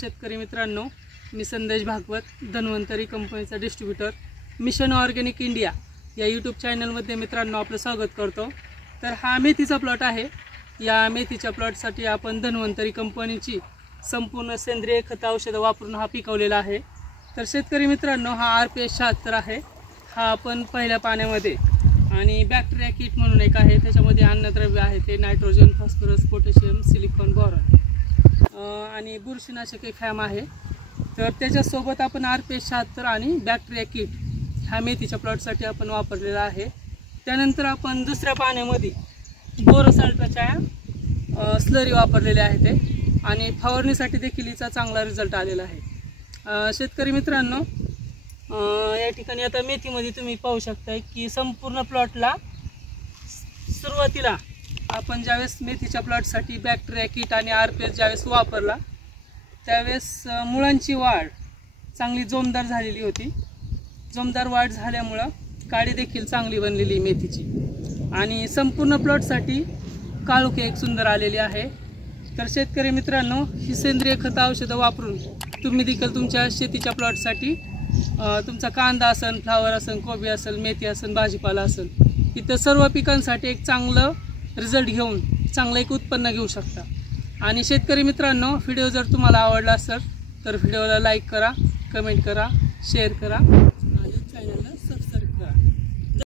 शेतकरी मित्रांनो, मी संदेश भागवत, धन्वंतरी कंपनीचा डिस्ट्रीब्युटर, मिशन ऑर्गॅनिक इंडिया या यूट्यूब चॅनलमध्ये मित्रांनो आपलं स्वागत करतो। तर हा मेथीचा प्लॉट आहे। या मेथीच्या प्लॉटसाठी आपण धन्वंतरी कंपनीची संपूर्ण सेंद्रिय खत औषधं वापरून हा पिकवलेला आहे। तर शेतकरी मित्रांनो, हा RPS 76 आहे। हा आपण पहिल्या पाण्यामध्ये आणि बॅक्टेरिया किट म्हणून एक आहे, त्याच्यामध्ये अन्नद्रव्य आहे, ते nitrogen, phosphorus, potassium, silicon, boron आणि बुरशीनाशक एक फॅम आहे। तर त्याच्यासोबत आपण RPS 76 आणि बॅक्टेरिया किट ह्या मेथीच्या प्लॉटसाठी आपण वापरलेला आहे। त्यानंतर आपण दुसऱ्या पाण्यामध्ये बोरोसाल्टच्या स्लरी वापरलेले आहे ते, आणि फवारणीसाठी देखील हिचा चांगला रिझल्ट आलेला आहे। शेतकरी मित्रांनो, या ठिकाणी आता मेथीमध्ये तुम्ही पाहू शकता की संपूर्ण प्लॉटला सुरुवातीला आपण ज्यावेळेस मेथीच्या प्लॉटसाठी बॅक्टेरिया किट आणि RPS ज्यावेळेस वापरला त्यावेळेस मुळांची वाढ चांगली जोमदार झालेली होती। जोमदार वाढ झाल्यामुळं काळी देखील चांगली बनलेली मेथीची, आणि संपूर्ण प्लॉटसाठी काळोखी एक सुंदर आलेली आहे। तर शेतकरी मित्रांनो, ही सेंद्रिय खत औषधं वापरून तुम्ही देखील तुमच्या शेतीच्या प्लॉटसाठी तुमचा कांदा असेल, फ्लावर असेल, कोबी असेल, मेथी असेल, भाजीपाला असेल, इतर सर्व पिकांसाठी एक चांगलं रिझल्ट घेऊन चांगलं एक उत्पन्न घेऊ शकता। आणि शेतकरी मित्रांनो, व्हिडिओ जर तुम्हाला आवडला असेल तर व्हिडिओला लाईक करा, कमेंट करा, शेअर करा।